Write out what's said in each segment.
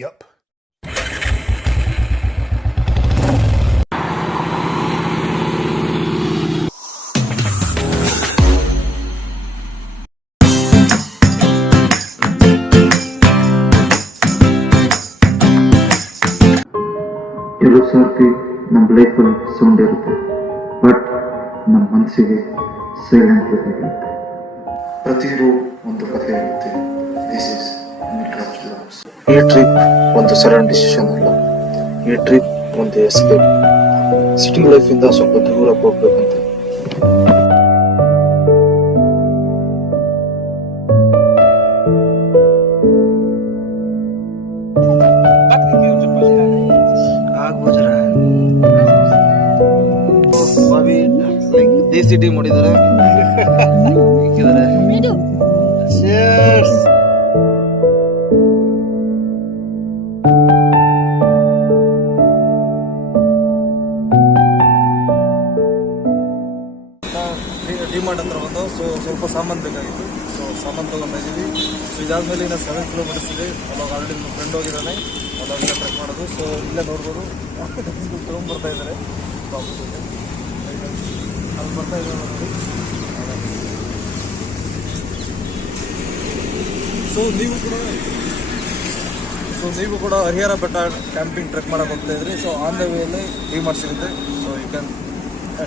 Yep. ಎರಡು ಸರ್ತಿ ನಮ್ಮ ಲೈಫಲ್ಲಿ ಸೌಂಡ್ ಇರುತ್ತೆ, ಬಟ್ ನಮ್ಮ ಮನಸ್ಸಿಗೆ ಸೈಲೆಂಟ್ ಬೇಕಾಗಿರುತ್ತೆ. ಪ್ರತಿಯೂ ಒಂದು ಕಥೆ ಇರುತ್ತೆ. ದಿಸ್ ಇಸ್ ಈ ಟ್ರಿಪ್ ಒಂದು ಸಡನ್ ಡಿಸಿಷನ್ ಅಲ್ಲ, ಈ ಟ್ರಿಪ್ ಒಂದು ಎಸ್ಕೇಪ್. ಸಿಟಿ ಲೈಫಿಂದ ಸ್ವಲ್ಪ ದೂರ ಹೋಗ್ಬೇಕಂತ. ಸಿಟಿ ಮಾಡಿದ್ದಾರೆ. ಡಿಮಾರ್ಟ್ ಹತ್ರ ಬಂದು ಸ್ವಲ್ಪ ಸಾಮಾನು ಬೇಕಾಗಿತ್ತು. ಸಾಮಾನು ತೊಗೊಂಡಿದ್ದೀವಿ. ಇದಾದ್ಮೇಲೆ ಇನ್ನು 7 ಕಿಲೋಮೀಟರ್ಸ್ ಇದೆ. ಅವಾಗ ಆಲ್ರೆಡಿ ನಮ್ಮ ಫ್ರೆಂಡ್ ಹೋಗಿದ್ದಾನೆ, ಅವಾಗ ಟ್ರೆಕ್ ಮಾಡೋದು. ಇಲ್ಲೇ ನೋಡ್ಬೋದು ತೊಗೊಂಡ್ಬರ್ತಾ ಇದ್ದಾರೆ. ಅಲ್ಲಿ ಬರ್ತಾ ಇದ್ದಾರೆ ನೋಡಿ. ನೀವು ಕೂಡ ಹರಿಹರ ಬೆಟ್ಟ ಕ್ಯಾಂಪಿಂಗ್ ಟ್ರೆಕ್ ಮಾಡಕ್ಕೆ ಹೋಗ್ತಾ ಇದ್ರಿ. ಆನ್ ದ ವೇಯಲ್ಲಿ ಡಿಮಾರ್ಟ್ ಸಿಗುತ್ತೆ. You can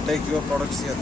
take your products here.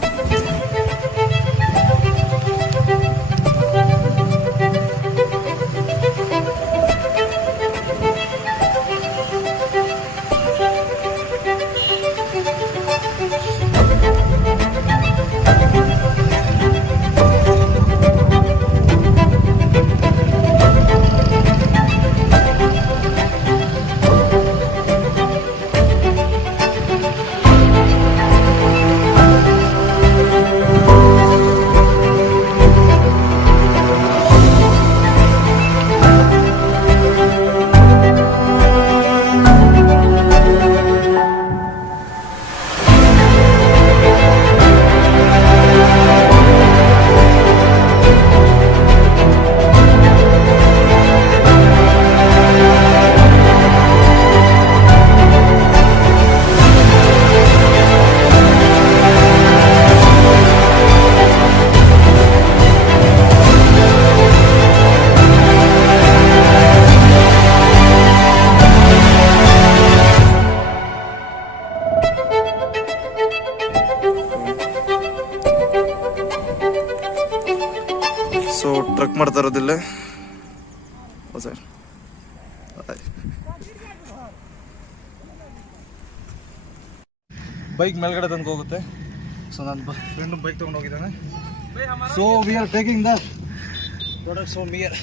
Truck ಮಾಡ್ತಾ ಇರೋದಿಲ್ಲ ಸರ್. ಬೈಕ್ ಮೇಲ್ಗಡೆ ತನಕ ಹೋಗುತ್ತೆ. ನನ್ನ ಫ್ರೆಂಡ್ ಬೈಕ್ ತಗೊಂಡು ಹೋಗಿದ್ದಾನೆ. We are taking the products from here.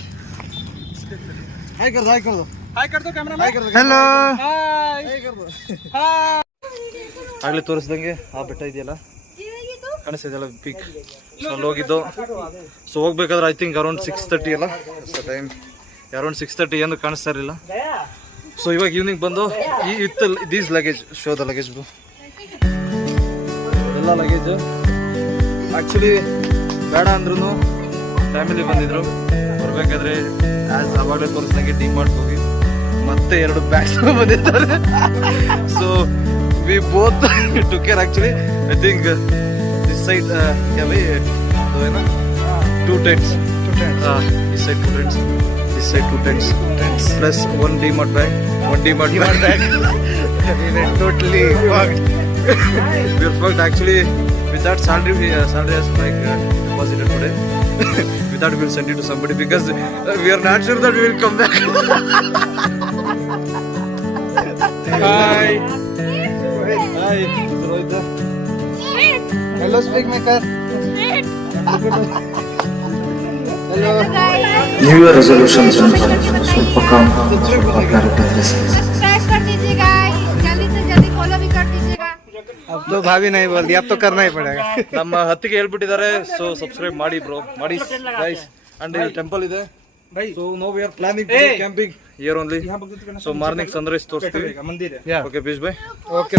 Hi ಕರ್ ದೋ ಕ್ಯಾಮೆರಾ. ಹೆಲೋ ಆಗ್ಲೇ ತೋರಿಸ್ದಂಗೆ ಆ ಬೆಟ್ಟ ಇದೆಯಲ್ಲ, ಕಾಣಿಸ್ತಿದೆಯಲ್ಲ ಪೀಕ್. ಅಲ್ಲಿ ಹೋಗಿದ್ದು. ಹೋಗ್ಬೇಕಾದ್ರೆ ಐ ಥಿಂಕ್ ಅರೌಂಡ್ 6:30 ಅಲ್ಲ ಟೈಮ್. ಅರೌಂಡ್ 6:30 ಏನು ಕಾಣಿಸ್ತಾ ಇರಲಿಲ್ಲ. ಇವಾಗ ಈವ್ನಿಂಗ್ ಬಂದು these luggage show the luggage bro. ಎಲ್ಲ ಲಗೇಜ್ ಆ್ಯಕ್ಚುಲಿ ಬೇಡ ಅಂದ್ರೂ ಫ್ಯಾಮಿಲಿ ಬಂದಿದ್ರು. ಬರ್ಬೇಕಾದ್ರೆ ಆ್ಯಸ್ ಅವಾಗಲೇ ತೋರಿಸ್ದಂಗೆ ಡಿಮಾರ್ಟ್ ಹೋಗಿ ಮತ್ತೆ 2 ಬ್ಯಾಗ್ಸ್ ಬಂದಿದ್ದಾರೆ. We both to care actually. I think this side two tents. This side 2 tents, this side 2 tents plus 1 DMart bag. We are totally fucked. We are fucked actually. With that salary has like deposited today. We thought we will send it to somebody because we are not sure that we will come back. Hi Rohita. Hello speak maker. Hello. New Year resolutions ಸ್ವಲ್ಪ com, ಸ್ವಲ್ಪ character. Subscribe कर दीजिएगा, जल्दी से जल्दी follow भी कर दीजिएगा. अब तो भाभी नहीं बोल दी, अब तो करना ही पड़ेगा. ನಮ್ಮ ಹತ್ತಿಗೆ ಹೇಳ್ಬಿಟ್ಟಿದ್ದಾರೆ. ಸಬ್ಸ್ಕ್ರೈಬ್ ಮಾಡಿ ಬ್ರೋ, ಮಾಡಿ ಗೈಸ್. ಅಂಡ್ ಇಲ್ಲಿ ಟೆಂಪಲ್ ಇದೆ. No we are planning to camping here only. Morning sunrise ತೋರಿಸ್ತೀವಿ. Okay peace bye. Okay.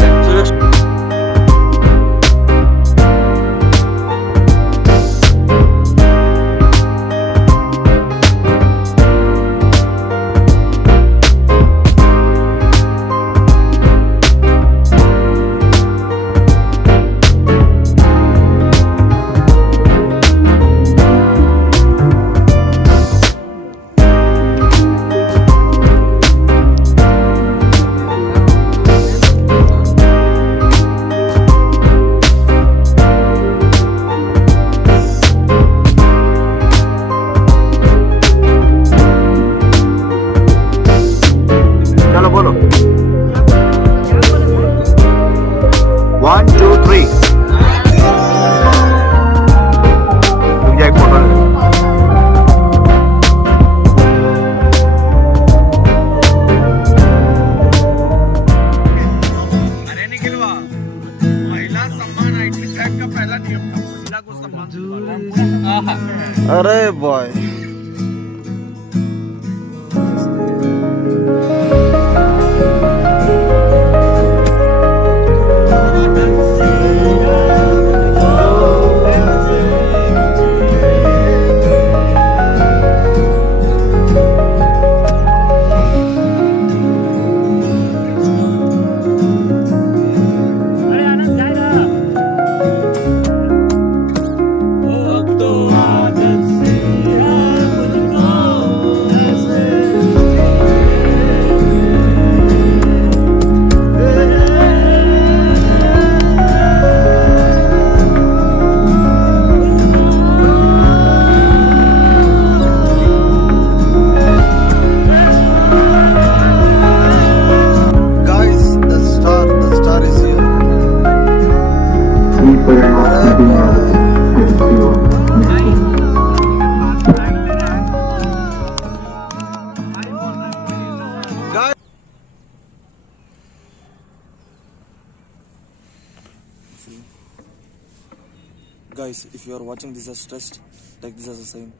Guys, if you are watching this as stressed, take this as a sign.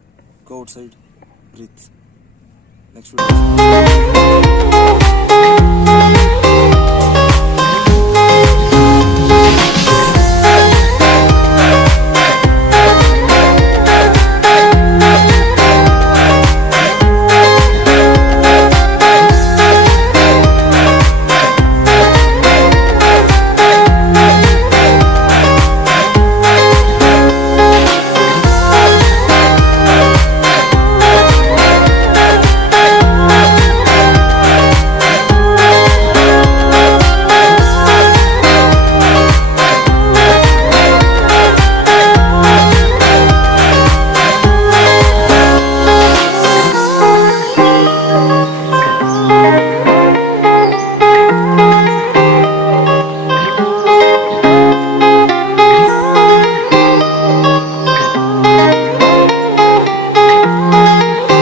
Go outside, breathe. Next video.